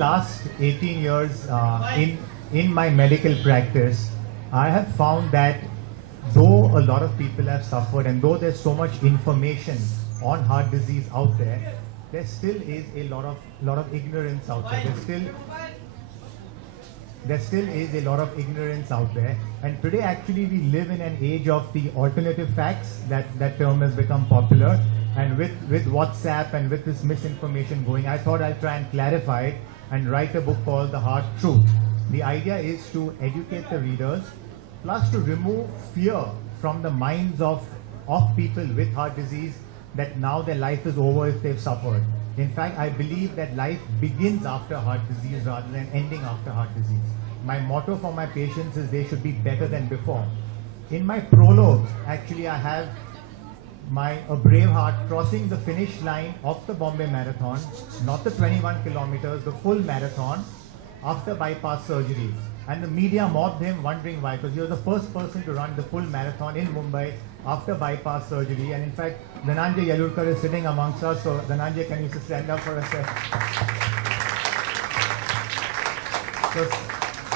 last 18 years in my medical practice, I have found that though a lot of people have suffered and though there's so much information on heart disease out there, there still is a lot of ignorance out there. There still is a lot of ignorance out there. And today actually we live in an age of the alternative facts, that term has become popular. And with WhatsApp and with this misinformation going, I thought I'll try and clarify it and write a book called The Heart Truth. The idea is to educate the readers, plus to remove fear from the minds of people with heart disease that now their life is over if they've suffered. In fact, I believe that life begins after heart disease rather than ending after heart disease. My motto for my patients is they should be better than before. In my prologue, actually I have a brave heart crossing the finish line of the Bombay Marathon, not the 21 kilometers, the full marathon, after bypass surgery. And the media mobbed him, wondering why, because he was the first person to run the full marathon in Mumbai after bypass surgery. And in fact, Dhananjay Yalurkar is sitting amongst us, so Dhananjay, can you just stand up for a sec? So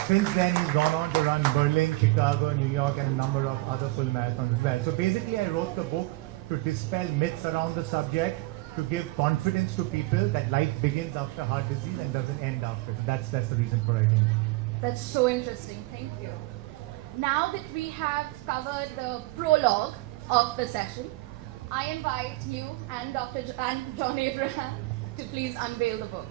since then, he's gone on to run Berlin, Chicago, New York, and a number of other full marathons as well. So basically, I wrote the book to dispel myths around the subject, to give confidence to people that life begins after heart disease and doesn't end after. So that's the reason for writing it. That's so interesting. Thank you. Now that we have covered the prologue of the session, I invite you and and John Abraham to please unveil the book.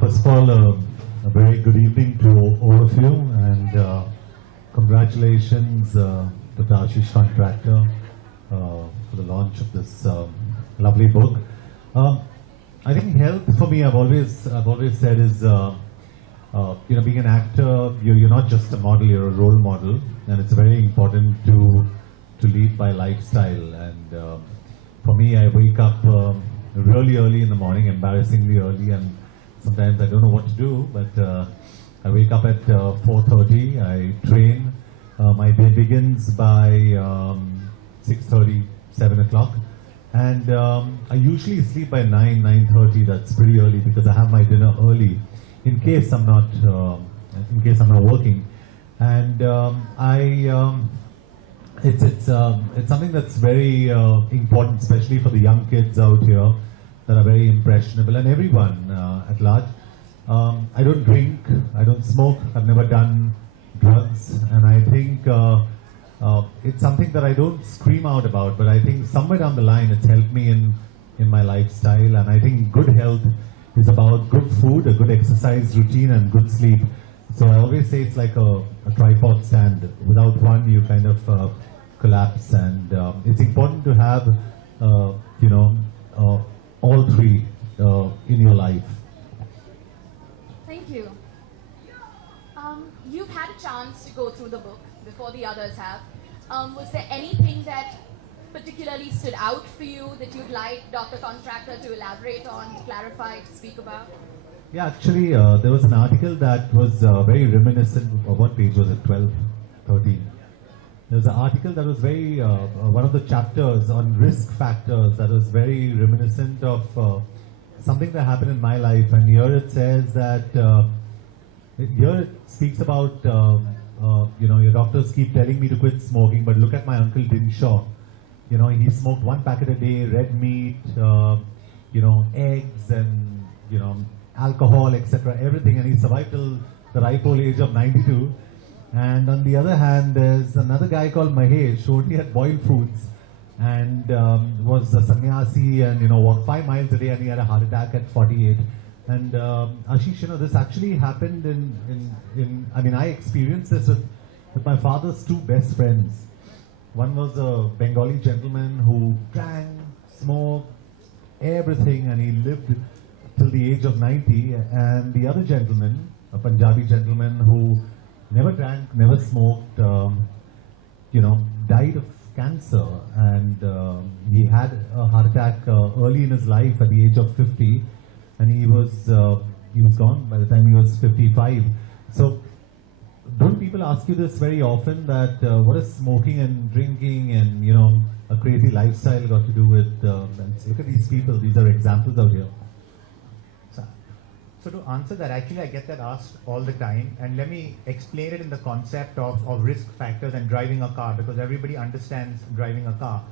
First of all, a very good evening to all of you, and congratulations to Ashish Contractor for the launch of this lovely book. I think health for me, I've always said is, being an actor, you're not just a model, you're a role model, and it's very important to lead by lifestyle. And for me, I wake up really early in the morning, embarrassingly early, and sometimes I don't know what to do, but I wake up at 4:30, I train. My day begins by 6:30, 7 o'clock. And I usually sleep by 9:30. That's pretty early because I have my dinner early in case I'm not working. And it's something that's very important, especially for the young kids out here that are very impressionable, and everyone at large. I don't drink, I don't smoke, I've never done drugs, and I think it's something that I don't scream out about, but I think somewhere down the line it's helped me in my lifestyle. And I think good health is about good food, a good exercise routine, and good sleep. So I always say it's like a tripod stand. Without one, you kind of collapse, and it's important to have, you know, all three in your life. Thank you. You've had a chance to go through the book before the others have. Was there anything that particularly stood out for you that you'd like Dr. Contractor to elaborate on, to clarify, to speak about? Yeah, actually, there was an article that was very reminiscent of what page was it, 12, 13? There's an article that was very, one of the chapters on risk factors that was very reminiscent of something that happened in my life. And here it says that, here it speaks about, you know, your doctors keep telling me to quit smoking, but look at my uncle Dinshaw. You know, he smoked 1 packet a day, red meat, you know, eggs and, you know, alcohol, etc., everything, and he survived till the ripe old age of 92. And on the other hand, there's another guy called Mahesh who only had boiled foods and was a sannyasi and, you know, walked 5 miles a day, and he had a heart attack at 48. And Ashish, you know, this actually happened in I mean, I experienced this with my father's 2 best friends. One was a Bengali gentleman who drank, smoked, everything, and he lived till the age of 90. And the other gentleman, a Punjabi gentleman who never drank, never smoked, you know, died of cancer. And he had a heart attack early in his life at the age of 50. And he was gone by the time he was 55. So, don't people ask you this very often, that what is smoking and drinking and, you know, a crazy lifestyle got to do with, and look at these people, these are examples out here. So to answer that, actually I get that asked all the time, and let me explain it in the concept of risk factors and driving a car, because everybody understands driving a car.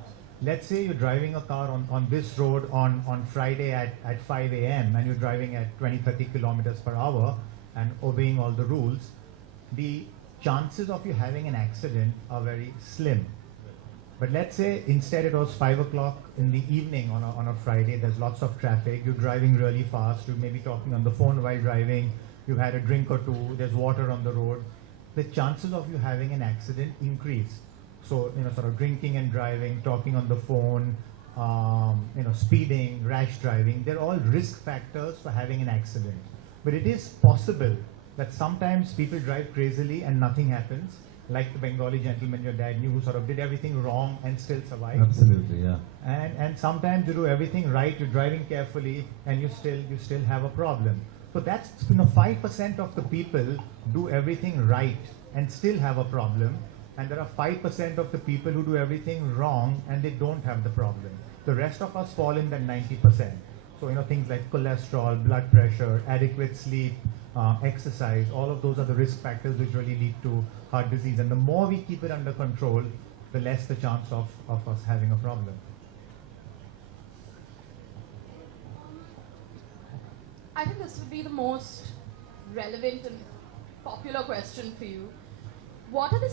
Let's say you're driving a car on this road on Friday at 5 a.m. and you're driving at 20-30 kilometers per hour and obeying all the rules. The chances of you having an accident are very slim. But let's say instead it was 5 o'clock in the evening on a Friday, there's lots of traffic, you're driving really fast, you may be talking on the phone while driving, you've had a drink or two, there's water on the road, the chances of you having an accident increase. So, you know, sort of drinking and driving, talking on the phone, you know, speeding, rash driving, they're all risk factors for having an accident. But it is possible that sometimes people drive crazily and nothing happens, like the Bengali gentleman your dad knew, who sort of did everything wrong and still survived. Absolutely, yeah. And sometimes you do everything right, you're driving carefully, and you still have a problem. So that's, you know, 5% of the people do everything right and still have a problem, and there are 5% of the people who do everything wrong and they don't have the problem. The rest of us fall in that 90%. So, you know, things like cholesterol, blood pressure, adequate sleep, exercise, all of those are the risk factors which really lead to heart disease. And the more we keep it under control, the less the chance of us having a problem. I think this would be the most relevant and popular question for you. What are the